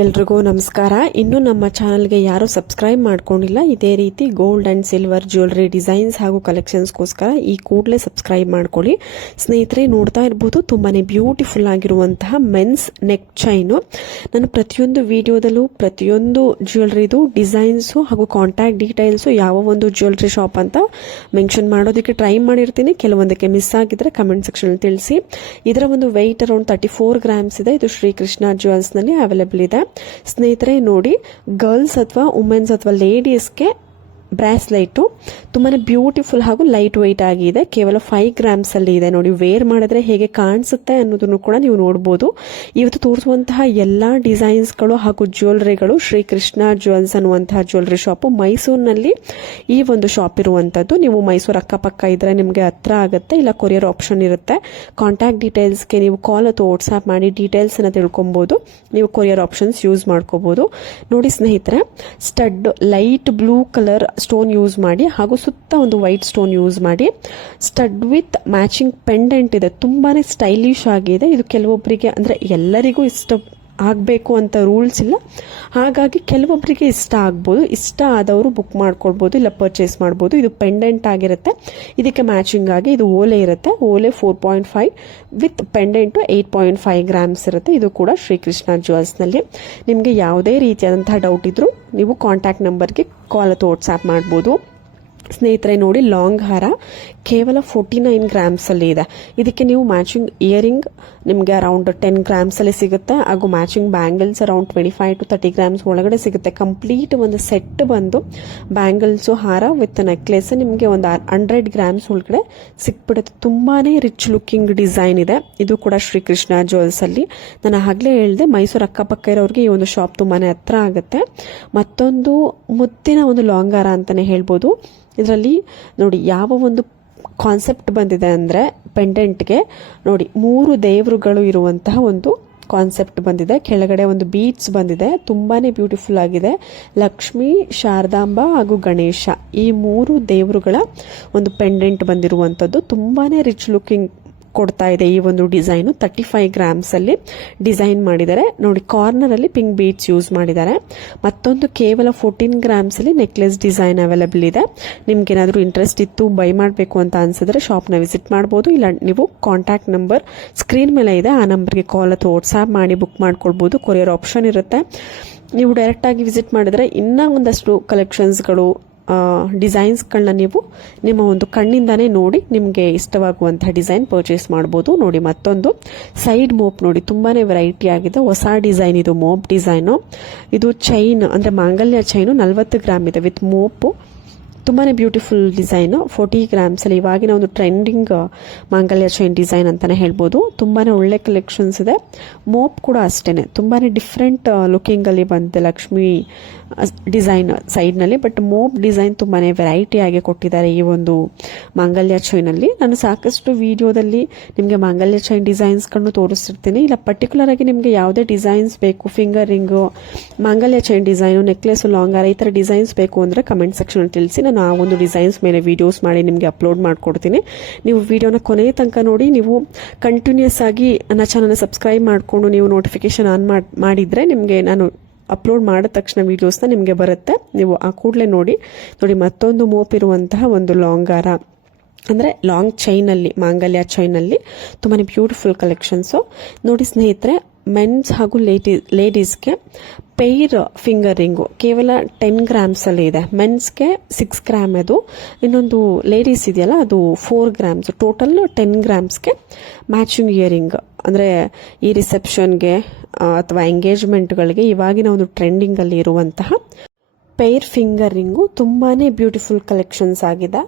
ಎಲ್ರಿಗೂ ನಮಸ್ಕಾರ. ಇನ್ನು ನಮ್ಮ ಚಾನಲ್ಗೆ ಯಾರು ಸಬ್ಸ್ಕ್ರೈಬ್ ಮಾಡ್ಕೊಂಡಿಲ್ಲ, ಇದೇ ರೀತಿ gold and silver jewellery designs ಹಾಗೂ ಕಲೆಕ್ಷನ್ಸ್ಗೋಸ್ಕರ ಈ ಕೂಡಲೇ ಸಬ್ಸ್ಕ್ರೈಬ್ ಮಾಡ್ಕೊಳ್ಳಿ. ಸ್ನೇಹಿತರೆ, ನೋಡ್ತಾ ಇರ್ಬೋದು ತುಂಬಾನೇ ಬ್ಯೂಟಿಫುಲ್ ಆಗಿರುವಂತಹ ಮೆನ್ಸ್ ನೆಕ್ ಚೈನು. ನಾನು ಪ್ರತಿಯೊಂದು ವಿಡಿಯೋದಲ್ಲೂ ಪ್ರತಿಯೊಂದು ಜ್ಯುವೆಲರಿದು ಡಿಸೈನ್ಸು ಹಾಗೂ ಕಾಂಟ್ಯಾಕ್ಟ್ ಡೀಟೇಲ್ಸು ಯಾವ ಒಂದು ಜ್ಯುವೆಲರಿ ಶಾಪ್ ಅಂತ ಮೆನ್ಷನ್ ಮಾಡೋದಕ್ಕೆ ಟ್ರೈ ಮಾಡಿರ್ತೀನಿ. ಕೆಲವೊಂದಕ್ಕೆ ಮಿಸ್ ಆಗಿದ್ರೆ ಕಮೆಂಟ್ ಸೆಕ್ಷನ್ ತಿಳಿಸಿ. ಇದರ ಒಂದು ವೆಯ್ಟ್ ಅರೌಂಡ್ 34 ಗ್ರಾಮ್ಸ್ ಇದೆ. ಇದು ಶ್ರೀಕೃಷ್ಣ ಜ್ಯುವೆಲ್ಸ್ ನಲ್ಲಿ ಅವೈಲೇಬಲ್ ಇದೆ. ಸ್ನೇಹಿತರೆ ನೋಡಿ, ಗರ್ಲ್ಸ್ ಅಥವಾ ವುಮೆನ್ಸ್ ಅಥವಾ ಲೇಡೀಸ್ಗೆ ಬ್ರಾಸ್ಲೈಟ್ ತುಂಬಾನೇ ಬ್ಯೂಟಿಫುಲ್ ಹಾಗೂ ಲೈಟ್ ವೆಯ್ಟ್ ಆಗಿದೆ. ಕೇವಲ 5 ಗ್ರಾಮ್ಸ್ ಅಲ್ಲಿ ಇದೆ. ನೋಡಿ, ವೇರ್ ಮಾಡಿದ್ರೆ ಹೇಗೆ ಕಾಣಿಸುತ್ತೆ ಅನ್ನೋದನ್ನು ಕೂಡ ನೀವು ನೋಡಬಹುದು. ಇವತ್ತು ತೋರಿಸುವಂತಹ ಎಲ್ಲಾ ಡಿಸೈನ್ಸ್ಗಳು ಹಾಗೂ ಜ್ಯುವೆಲರಿಗಳು ಶ್ರೀಕೃಷ್ಣ ಜ್ಯುವೆಲ್ಸ್ ಅನ್ನುವಂತಹ ಜ್ಯುವೆಲರಿ ಶಾಪ್ ಮೈಸೂರಿನಲ್ಲಿ ಈ ಒಂದು ಶಾಪ್ ಇರುವಂತದ್ದು. ನೀವು ಮೈಸೂರು ಅಕ್ಕಪಕ್ಕ ಇದ್ರೆ ನಿಮಗೆ ಹತ್ರ ಆಗುತ್ತೆ, ಇಲ್ಲ ಕೊರಿಯರ್ ಆಪ್ಷನ್ ಇರುತ್ತೆ. ಕಾಂಟ್ಯಾಕ್ಟ್ ಡೀಟೇಲ್ಸ್ಗೆ ನೀವು ಕಾಲ್ ಅಥವಾ ವಾಟ್ಸ್ಆಪ್ ಮಾಡಿ ಡೀಟೇಲ್ಸ್ ಅನ್ನ ತಿಳ್ಕೊಬಹುದು. ನೀವು ಕೊರಿಯರ್ ಆಪ್ಷನ್ಸ್ ಯೂಸ್ ಮಾಡ್ಕೋಬಹುದು. ನೋಡಿ ಸ್ನೇಹಿತರೆ, stud light blue colour stone use ಮಾಡಿ ಹಾಗೂ ಸುತ್ತ ಒಂದು ವೈಟ್ ಸ್ಟೋನ್ ಯೂಸ್ ಮಾಡಿ ಸ್ಟಡ್ ವಿತ್ ಮ್ಯಾಚಿಂಗ್ ಪೆಂಡೆಂಟ್ ಇದೆ. ತುಂಬಾನೇ ಸ್ಟೈಲಿಶ್ ಆಗಿದೆ. ಇದು ಕೆಲವೊಬ್ಬರಿಗೆ ಅಂದ್ರೆ ಎಲ್ಲರಿಗೂ ಇಷ್ಟ ಆಗಬೇಕು ಅಂತ ರೂಲ್ಸ್ ಇಲ್ಲ, ಹಾಗಾಗಿ ಕೆಲವೊಬ್ಬರಿಗೆ ಇಷ್ಟ ಆಗ್ಬೋದು. ಇಷ್ಟ ಆದವರು ಬುಕ್ ಮಾಡ್ಕೊಳ್ಬೋದು, ಇಲ್ಲ ಪರ್ಚೇಸ್ ಮಾಡ್ಬೋದು. ಇದು ಪೆಂಡೆಂಟ್ ಆಗಿರುತ್ತೆ. ಇದಕ್ಕೆ ಮ್ಯಾಚಿಂಗ್ ಆಗಿ ಇದು ಓಲೆ ಇರುತ್ತೆ. ಓಲೆ 4.5 ವಿತ್ ಪೆಂಡೆಂಟ್ 8.5 ಗ್ರಾಮ್ಸ್ ಇರುತ್ತೆ. ಇದು ಕೂಡ ಶ್ರೀಕೃಷ್ಣ ಜ್ಯುವೆಲ್ಸ್ ನಲ್ಲಿ. ನಿಮಗೆ ಯಾವುದೇ ರೀತಿಯಾದಂತಹ ಡೌಟ್ ಇದ್ರೂ ನೀವು ಕಾಂಟ್ಯಾಕ್ಟ್ ನಂಬರ್ಗೆ ಕಾಲ್ ಅಥವಾ ವಾಟ್ಸ್ಆಪ್ ಮಾಡ್ಬೋದು. ಸ್ನೇಹಿತರೆ ನೋಡಿ, ಲಾಂಗ್ ಹಾರ ಕೇವಲ 49 ಗ್ರಾಮ್ಸ್ ಅಲ್ಲಿ ಇದೆ. ಇದಕ್ಕೆ ನೀವು ಮ್ಯಾಚಿಂಗ್ ಇಯರಿಂಗ್ ನಿಮಗೆ ಅರೌಂಡ್ 10 ಗ್ರಾಮ್ಸ್ ಅಲ್ಲಿ ಸಿಗುತ್ತೆ, ಹಾಗೂ matching bangles around 25 to 30 grams ಒಳಗಡೆ ಸಿಗುತ್ತೆ. ಕಂಪ್ಲೀಟ್ ಒಂದು ಸೆಟ್ ಬಂದು ಬ್ಯಾಂಗಲ್ಸ್, ಹಾರ ವಿತ್ ನೆಕ್ಲೆಸ್ ನಿಮಗೆ ಒಂದು 100 ಗ್ರಾಮ್ಸ್ ಒಳಗಡೆ ಸಿಕ್ಬಿಡುತ್ತೆ. ತುಂಬಾನೇ ರಿಚ್ ಲುಕಿಂಗ್ ಡಿಸೈನ್ ಇದೆ. ಇದು ಕೂಡ ಶ್ರೀಕೃಷ್ಣ ಜ್ಯುವೆಲ್ಸ್ ಅಲ್ಲಿ. ನಾನು ಆಗ್ಲೇ ಹೇಳಿದೆ, ಮೈಸೂರು ಅಕ್ಕಪಕ್ಕ ಇರೋರಿಗೆ ಈ ಒಂದು ಶಾಪ್ ತುಂಬಾನೇ ಹತ್ರ ಆಗುತ್ತೆ. ಮತ್ತೊಂದು ಮುತ್ತಿನ ಒಂದು ಲಾಂಗ್ ಹಾರ ಅಂತಾನೆ ಹೇಳ್ಬೋದು. ಇದರಲ್ಲಿ ನೋಡಿ ಯಾವ ಒಂದು ಕಾನ್ಸೆಪ್ಟ್ ಬಂದಿದೆ ಅಂದ್ರೆ, ಪೆಂಡೆಂಟ್ಗೆ ನೋಡಿ 3 ದೇವರುಗಳು ಇರುವಂತಹ ಒಂದು ಕಾನ್ಸೆಪ್ಟ್ ಬಂದಿದೆ. ಕೆಳಗಡೆ ಒಂದು ಬೀಡ್ಸ್ ಬಂದಿದೆ. ತುಂಬಾನೇ ಬ್ಯೂಟಿಫುಲ್ ಆಗಿದೆ. ಲಕ್ಷ್ಮಿ, ಶಾರದಾಂಬ ಹಾಗೂ ಗಣೇಶ, ಈ 3 ದೇವರುಗಳ ಒಂದು ಪೆಂಡೆಂಟ್ ಬಂದಿರುವಂತದ್ದು. ತುಂಬಾನೇ ರಿಚ್ ಲುಕಿಂಗ್ ಕೊಡ್ತಾ ಇದೆ. ಈ ಒಂದು ಡಿಸೈನ್ 35 ಗ್ರಾಮ್ಸ್ ಅಲ್ಲಿ ಡಿಸೈನ್ ಮಾಡಿದ್ದಾರೆ. ನೋಡಿ, ಕಾರ್ನರ್ ಅಲ್ಲಿ ಪಿಂಕ್ ಬೀಡ್ಸ್ ಯೂಸ್ ಮಾಡಿದ್ದಾರೆ. ಮತ್ತೊಂದು ಕೇವಲ 14 ಗ್ರಾಮ್ಸ್ ಅಲ್ಲಿ ನೆಕ್ಲೆಸ್ ಡಿಸೈನ್ ಅವೈಲೇಬಲ್ ಇದೆ. ನಿಮ್ಗೆ ಏನಾದರೂ ಇಂಟ್ರೆಸ್ಟ್ ಇತ್ತು, ಬೈ ಮಾಡಬೇಕು ಅಂತ ಅನ್ಸಿದ್ರೆ ಶಾಪ್ ನ ವಿಸಿಟ್ ಮಾಡಬಹುದು. ಇಲ್ಲ ನೀವು ಕಾಂಟ್ಯಾಕ್ಟ್ ನಂಬರ್ ಸ್ಕ್ರೀನ್ ಮೇಲೆ ಇದೆ, ಆ ನಂಬರ್ಗೆ ಕಾಲ್ ಅಥವಾ ವಾಟ್ಸ್ಆಪ್ ಮಾಡಿ ಬುಕ್ ಮಾಡ್ಕೊಳ್ಬಹುದು. ಕೊರಿಯರ್ ಆಪ್ಷನ್ ಇರುತ್ತೆ. ನೀವು ಡೈರೆಕ್ಟ್ ಆಗಿ ವಿಸಿಟ್ ಮಾಡಿದ್ರೆ ಇನ್ನ ಒಂದಷ್ಟು ಕಲೆಕ್ಷನ್ಸ್ಗಳು ಡಿಸೈನ್ಸ್ಗಳನ್ನ ನೀವು ನಿಮ್ಮ ಒಂದು ಕಣ್ಣಿಂದಾನೇ ನೋಡಿ ನಿಮಗೆ ಇಷ್ಟವಾಗುವಂತಹ ಡಿಸೈನ್ ಪರ್ಚೇಸ್ ಮಾಡಬಹುದು. ನೋಡಿ, ಮತ್ತೊಂದು ಸೈಡ್ ಮೋಪ್ ನೋಡಿ, ತುಂಬಾನೇ ವೆರೈಟಿ ಆಗಿದೆ. ಹೊಸ ಡಿಸೈನ್ ಇದು, ಮೋಪ್ ಡಿಸೈನು. ಇದು ಚೈನ್ ಅಂದ್ರೆ ಮಾಂಗಲ್ಯ ಚೈನು 40 ಗ್ರಾಮ್ ಇದೆ ವಿತ್ ಮೋಪು. ತುಂಬಾನೇ ಬ್ಯೂಟಿಫುಲ್ ಡಿಸೈನ್ 40 ಗ್ರಾಮ್ಸ್ ಅಲ್ಲಿ. ಇವಾಗಿನ ಒಂದು ಟ್ರೆಂಡಿಂಗ್ ಮಾಂಗಲ್ಯ ಚೈನ್ ಡಿಸೈನ್ ಅಂತಾನೆ ಹೇಳ್ಬೋದು. ತುಂಬಾನೇ ಒಳ್ಳೆ ಕಲೆಕ್ಷನ್ಸ್ ಇದೆ. ಮೋಪ್ ಕೂಡ ಅಷ್ಟೇನೆ ತುಂಬಾನೇ ಡಿಫ್ರೆಂಟ್ ಲುಕಿಂಗ್ ಅಲ್ಲಿ ಬಂದಿದೆ. ಲಕ್ಷ್ಮಿ ಡಿಸೈನ್ ಸೈಡ್ ನಲ್ಲಿ, ಬಟ್ ಮೋಪ್ ಡಿಸೈನ್ ತುಂಬಾನೇ ವೆರೈಟಿ ಆಗಿ ಕೊಟ್ಟಿದ್ದಾರೆ ಈ ಒಂದು ಮಾಂಗಲ್ಯ ಚೈನ್ ಅಲ್ಲಿ. ನಾನು ಸಾಕಷ್ಟು ವಿಡಿಯೋದಲ್ಲಿ ನಿಮಗೆ ಮಾಂಗಲ್ಯ ಚೈನ್ ಡಿಸೈನ್ಸ್ ಗಳನ್ನು ತೋರಿಸ್ತಿರ್ತೀನಿ. ಇಲ್ಲ ಪರ್ಟಿಕ್ಯುಲರ್ ಆಗಿ ನಿಮಗೆ ಯಾವುದೇ ಡಿಸೈನ್ಸ್ ಬೇಕು, ಫಿಂಗರ್ ರಿಂಗ್, ಮಾಂಗಲ್ಯ ಚೈನ್ ಡಿಸೈನ್, ನೆಕ್ಲೆಸ್, ಲಾಂಗ್ ಹಾರ, ಈ ತರ ಡಿಸೈನ್ಸ್ ಬೇಕು ಅಂದ್ರೆ ಕಮೆಂಟ್ ಸೆಕ್ಷನ್ ಅಲ್ಲಿ ತಿಳಿಸಿ. ನಾನು ಆ ಒಂದು ಡಿಸೈನ್ಸ್ ಮೇಲೆ ವಿಡಿಯೋಸ್ ಮಾಡಿ ನಿಮಗೆ ಅಪ್ಲೋಡ್ ಮಾಡ್ಕೊಡ್ತೀನಿ. ನೀವು ವಿಡಿಯೋನ ಕೊನೆಯ ತನಕ ನೋಡಿ. ನೀವು ಕಂಟಿನ್ಯೂಸ್ ಆಗಿ ನನ್ನ ಚಾನಲ್ ಸಬ್ಸ್ಕ್ರೈಬ್ ಮಾಡಿಕೊಂಡು ನೀವು ನೋಟಿಫಿಕೇಶನ್ ಆನ್ ಮಾಡಿದ್ರೆ ನಿಮಗೆ ನಾನು ಅಪ್ಲೋಡ್ ಮಾಡಿದ ತಕ್ಷಣ ವಿಡಿಯೋಸ್ನ ನಿಮಗೆ ಬರುತ್ತೆ. ನೀವು ಆ ಕೂಡಲೇ ನೋಡಿ. ಮತ್ತೊಂದು ಮೋಪ್ ಇರುವಂತಹ ಒಂದು ಲಾಂಗ್ ಹಾರ ಅಂದ್ರೆ ಲಾಂಗ್ ಚೈನ್ ಅಲ್ಲಿ, ಮಾಂಗಲ್ಯ ಚೈನ್ ಅಲ್ಲಿ ತುಂಬಾನೇ ಬ್ಯೂಟಿಫುಲ್ ಕಲೆಕ್ಷನ್ಸ್. ನೋಡಿ ಸ್ನೇಹಿತರೆ, ಮೆನ್ಸ್ ಹಾಗೂ ಲೇಡೀಸ್ಗೆ ಪೇರ್ ಫಿಂಗರ್ ರಿಂಗು ಕೇವಲ 10 ಗ್ರಾಮ್ಸ್ ಅಲ್ಲಿ ಇದೆ. ಮೆನ್ಸ್ಗೆ 6 ಗ್ರಾಮ್ ಅದು, ಇನ್ನೊಂದು ಲೇಡೀಸ್ ಇದೆಯಲ್ಲ ಅದು 4 ಗ್ರಾಮ್ಸ್. ಟೋಟಲ್ 10 ಗ್ರಾಮ್ಸ್ಗೆ ಮ್ಯಾಚಿಂಗ್ ಇಯರಿಂಗ್ ಅಂದ್ರೆ ಈ ರಿಸೆಪ್ಷನ್ಗೆ ಅಥವಾ ಎಂಗೇಜ್ಮೆಂಟ್ಗಳಿಗೆ ಇವಾಗಿನ ಒಂದು ಟ್ರೆಂಡಿಂಗ್ ಅಲ್ಲಿ ಇರುವಂತಹ ಪೇರ್ ಫಿಂಗರ್ ರಿಂಗು ತುಂಬಾನೇ ಬ್ಯೂಟಿಫುಲ್ ಕಲೆಕ್ಷನ್ಸ್ ಆಗಿದೆ.